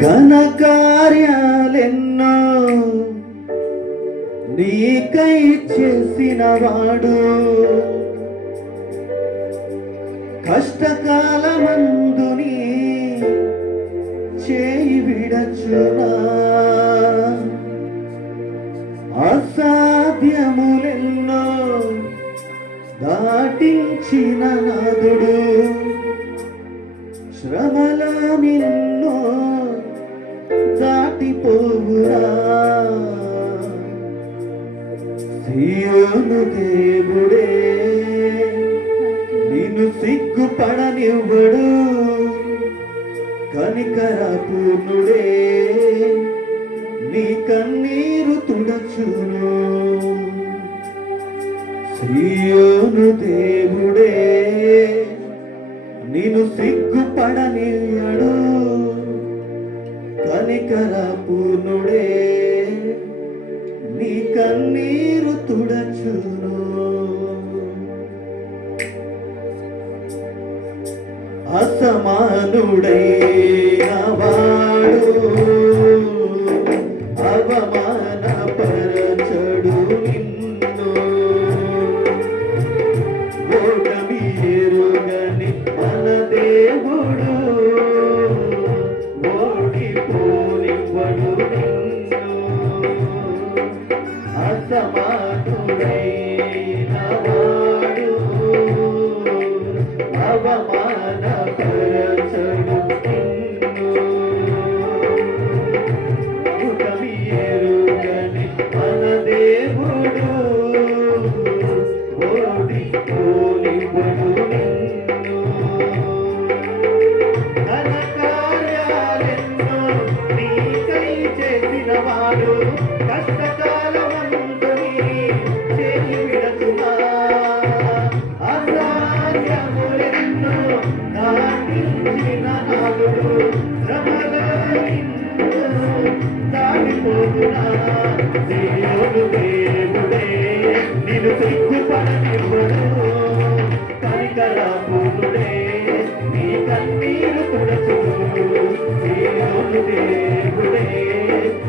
ఘన కార్యాలెన్నో నీకై చేసినవాడు, కష్టకాలమందు నీ చేయి విడచునా, అసాధ్యములెన్నో దాటించిన నాదుడు, శ్రమల నిన్నో దాటిపోవురా. సీయోను దేవుడే నిన్ను సిగ్గుపడనివ్వడు, కనికర పూర్ణుడే నీ కన్నీరు తుడచును. సీయోను దేవుడే నిన్ను సిగ్గుపడనివ్వడు, కనికర పూర్ణుడే నీ కన్నీరు తుడచును. అసమానుడైన వాడు అవమానపరచడు నిన్ను, ఓటమి ఎరుగని మన దేవుడు ఓడిపోనివ్వడు నిన్ను. అసమానుడైన వాడు అవమానపరచడు నిన్ను, ఓటమి ఎరుగని మన దేవుడు ఓడిపోనివ్వడు నిన్ను. ఘన కార్యాలెన్నో నీకై చేసినవాడు, కష్టకాలమందు నీ చేయి విడచునా, అసాధ్యములెన్నో దాటించిన నాదుడు, శ్రమలో నిన్ను దాటిపోవునా. సీయోను దేవుడే నిన్ను సిగ్గుపడనివ్వడు, కనికర పూర్ణుడే నీ కన్నీరు తుడచును. సీయోను దేవుడే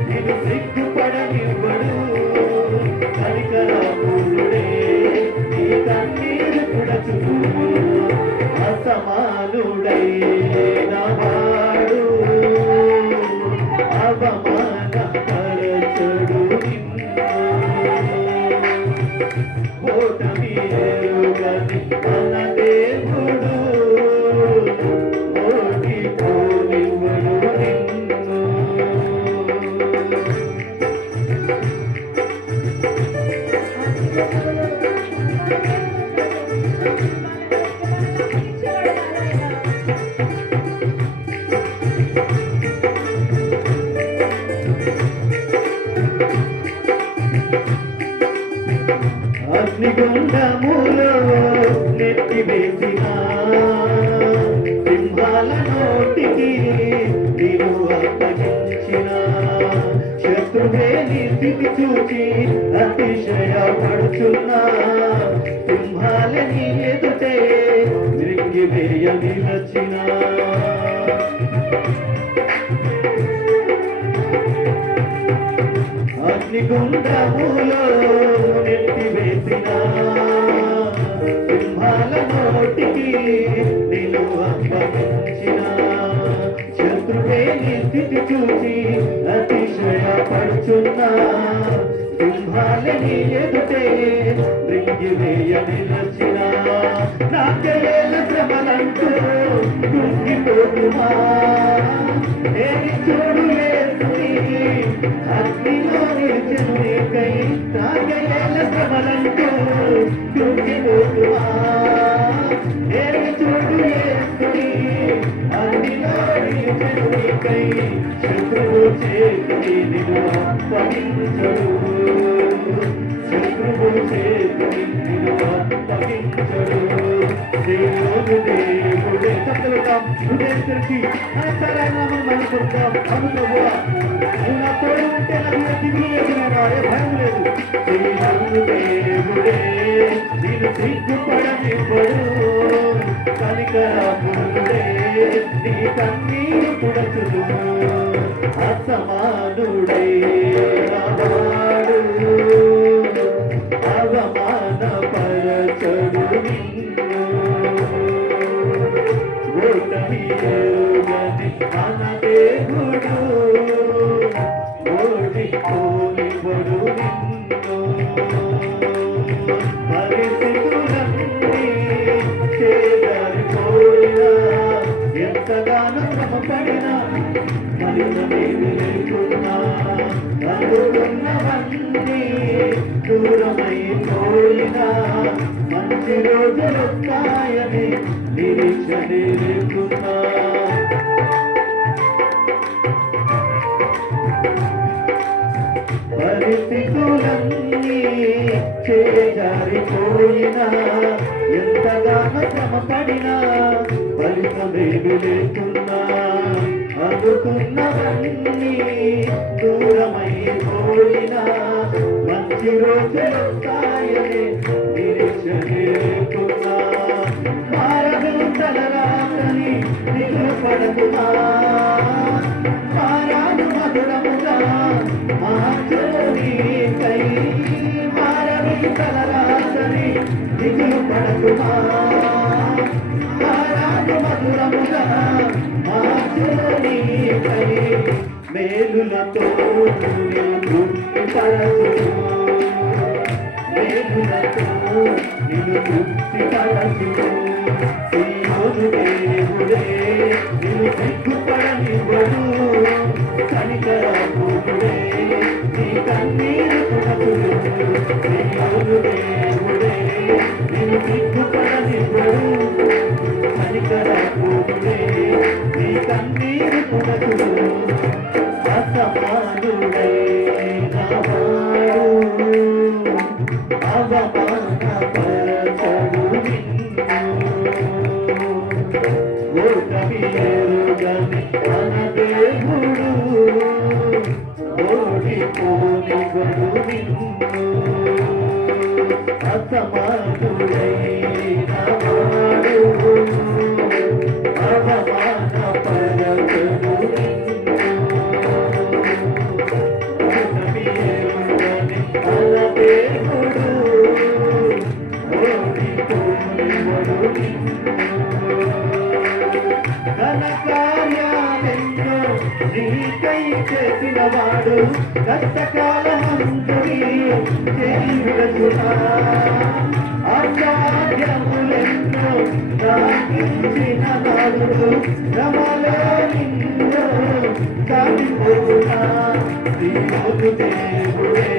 నిన్ను సిగ్గుపడనివ్వడు, కనికర పూర్ణుడే నీ కన్నీరు తుడచును. అసమానుడైన వాడు అవమానపరచడు నిన్ను, ఓటమి ఎరుగని మన దేవుడు ఓడిపోనివ్వడు నిన్ను. అగ్నిగుండములో నెట్టివేసిన సింహాల నోటికి నీవు అప్పగించిన, శత్రువే నీ స్థితి చూచి అతిశయపడుచున్నా, సింహాల నీ ఎదుటే మృంగివేయ నిలచిన. అగ్నిగుండములో నెట్టివేసిన సింహాల నోటికి నిన్ను అప్పగించిన, శత్రువే నీ స్థితి చూచి అతిశయపడుచున్నా, సింహాల నీ ఎదుటే మృంగివేయ నిలచిన. నాకేల శ్రమలంటూ కృంగిపోతుమా, ఏమి చూడు యేసుని అగ్నిలో నిలిచెను నీకై. నాకేల శ్రమలంటూ కృంగిపోతుమా, ఏమి చూడు యేసుని అగ్నిలో నిలిచెను నీకై. శత్రువు చేతికి నిన్ను అప్పగించడు, శత్రువు చేతికి నిన్ను అప్పగించడు. దేవుడు దేవుడే చెప్తాం హృదయం తెరిచి మనసారాయణ మనం కొడతాం. అవును ప్రభువా, నువ్వు నా తోడు ఉంటే నాకు ఏ దిగులు లేదు, ఏ భయం లేదు. దేవుడే నేను సిగ్గుపడనివ్వడు, కనికరాముడే నీ కన్నీరు తుడచును. అసమానుడే రావాడు, అవమాన పరచడు నిన్ను. ఓటమి ఎరుగని మన దేవుడు ఓడిపోనివ్వడు నిన్ను. పరిస్థితులన్నీ చేదరిపోయినా, ఎంతగానో శ్రమపడినా, ఫలితమేమి లేకున్నా, అనుకున్నవన్నీ దూరమైపోయినా, మంచి రోజులు వస్తాయని నిరీక్షనే లేకున్నా. పరిస్థితులన్నీ చేజారిపోయినా, ఎంతగానో శ్రమపడినా, ఫలితమేమి లేకున్నా, అనుకున్నవన్నీ దూరమైపోయినా, మంచి రోజులు వస్తాయని నిరీక్షనే లేకున్నా. మారదు తలరాతని దిగులు పడకుమా, మారాదు మధురముగా మార్చుని కై. మారదు తలరాతని దిగులు పడకుమా, మారాదు మధురముగా మార్చుని కై. మేలులతో తృప్తిపరచును, మేలులతో నిన్ను తృప్తిపరచును. సీయోను దేవుడే నిన్ను సిగ్గుపడనివ్వడు, కనికరాముడే నీ కన్నీరు తుడచును. సీయోను దేవుడే నిన్ను సిగ్గుపడనివ్వడు, కనికరాముడే నీ కన్నీరు తుడచును. అసమానుడై నావాడు, అవమాన పరచడు నిన్ను. ఓటమి ఎరుగని మన దేవుడు ఓడిపోనివ్వడు నిన్ను. అసమానుడై నావాడు, అవమాన పరచడు నిన్ను. ఓటమి ఎరుగని మన దేవుడు ఓడిపోనివ్వడు నిన్ను. ఘనకార్యాలెన్నో నీకై చేసినవాడు, కష్టకాలమందుని చేయి విడచునా. అసాధ్యములెన్నో సాగించిన నాడు, శ్రమలో నిన్ను సాగిపోనా. సీయోను దేవుడే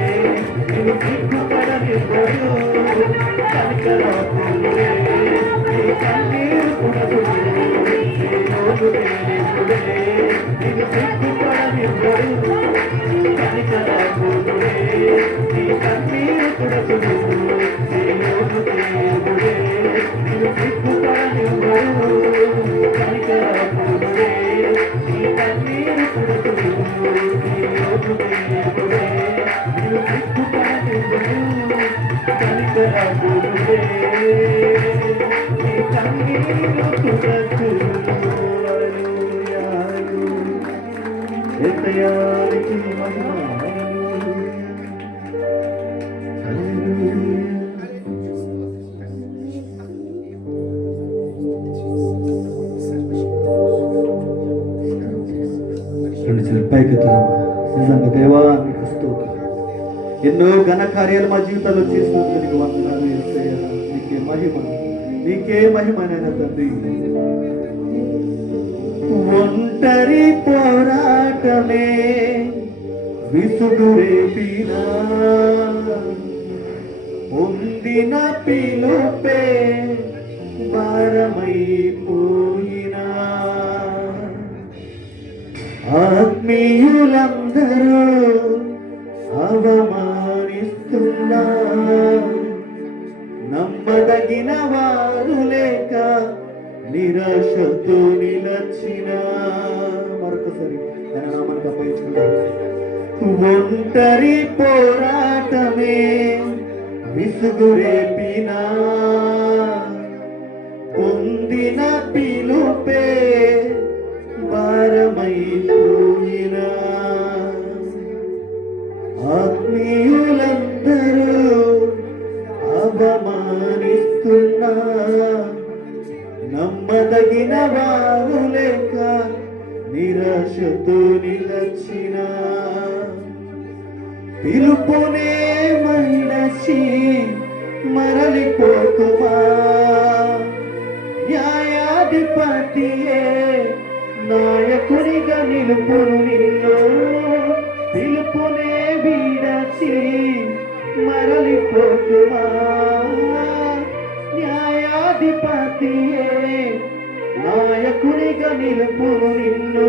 నిన్ను సిగ్గుపడనివ్వడు, కనికరాముడే నీ కన్నీరు తుడచును. సీయోను దేవుడే నిన్ను సిగ్గుపడనివ్వడు, కనికరాముడే నీ కన్నీరు తుడచును. సీయోను దేవుడే నిన్ను సిగ్గుపడనివ్వడు, కనికరాముడే నీ కన్నీరు తుడచును. సీయోను దేవుడే నిన్ను సిగ్గుపడనివ్వడు, కనికరాముడే నీ కన్నీరు తుడచును. హల్లెలూయా, హల్లెలూయా. యేసయ్యానికి మహిమ. పైకెత్తుదామా. నిజంగా దేవా నీకు స్తోత్రం. ఎన్నో ఘన కార్యాలు మా జీవితాల్లో చేసినందుకు నీకు వందనాలు యేసయ్యా. నీకే మహిమ, నీకే మహిమనైన తండ్రి. ఒంటరి పోరాటమే విసుగు రేపినా, పొందిన పిలుపే భారమైపోయినా, ఆత్మీయులందరూ అవమానిస్తున్నా, నమ్మదగిన వారు లేక నిరాశతో నిలచిన మరొకసారి ఆయన నామానికి అప్పగించుకుంటాం. ఒంటరి పోరాటమే విసుగురేపినా పొందిన పిలుపే భారమైపోయినా ఆత్మీయులందరూ అవమానిస్తున్నా నమ్మదగిన వారు లేక నిరాశతో నిలచిన పిలుపునే మైనసి మరలిపోకుమా న్యాయాధిపతియే నాయకునిగా నిలుపును నిన్ను పిలుపునే వీడచి మరలిపోకుమా న్యాయాధిపతియే నాయకునిగా నిలుపును నిన్ను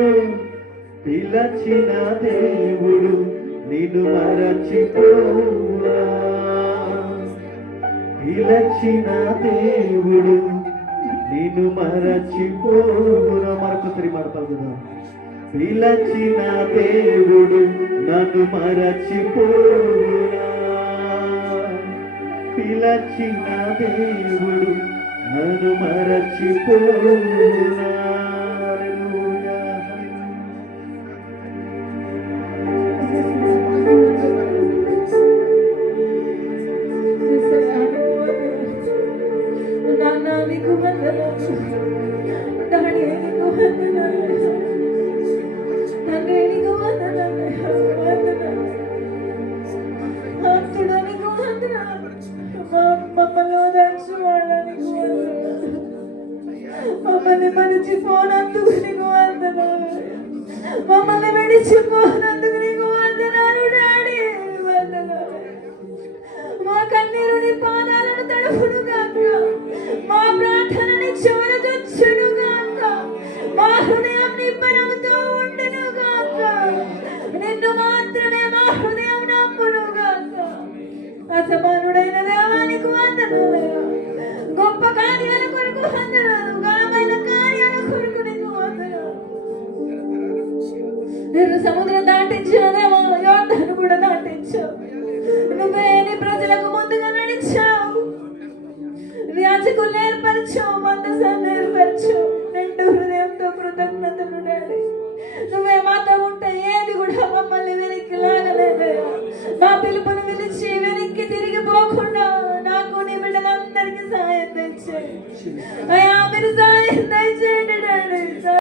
పిలచిన దేవుడు నిన్ను మరచిపోరా పిలచిన దేవుడు నిన్ను మరచిపోరా మరొకసారి మాడతావు కదా పిలచిన దేవుడు నన్ను మరచిపోరా పిలచిన దేవుడు నన్ను మరచిపోరా మమ్మల్ని మరిచిపోనందుకు నీకు వందనాలు మమ్మల్ని విడిచిపోనందుకు నీకు వందనాలు డాడీ వందనాలు మా కన్నీరు నీ పాదాలను తడుపును గాక మా ప్రార్థనని చెవులకొచ్చును గాక మా హృదయం నిబ్బరముతో ఉండును గాక నిన్ను మాత్రమే మా హృదయం నమ్మును గాక అసమానుడైన దేవానికి వందనాలు గొప్ప కార్యాల కొరకు వందనాలు ఘనమైన కార్యాల కొరకు నీకు వందనాలు నేను సముద్రం దాటించిన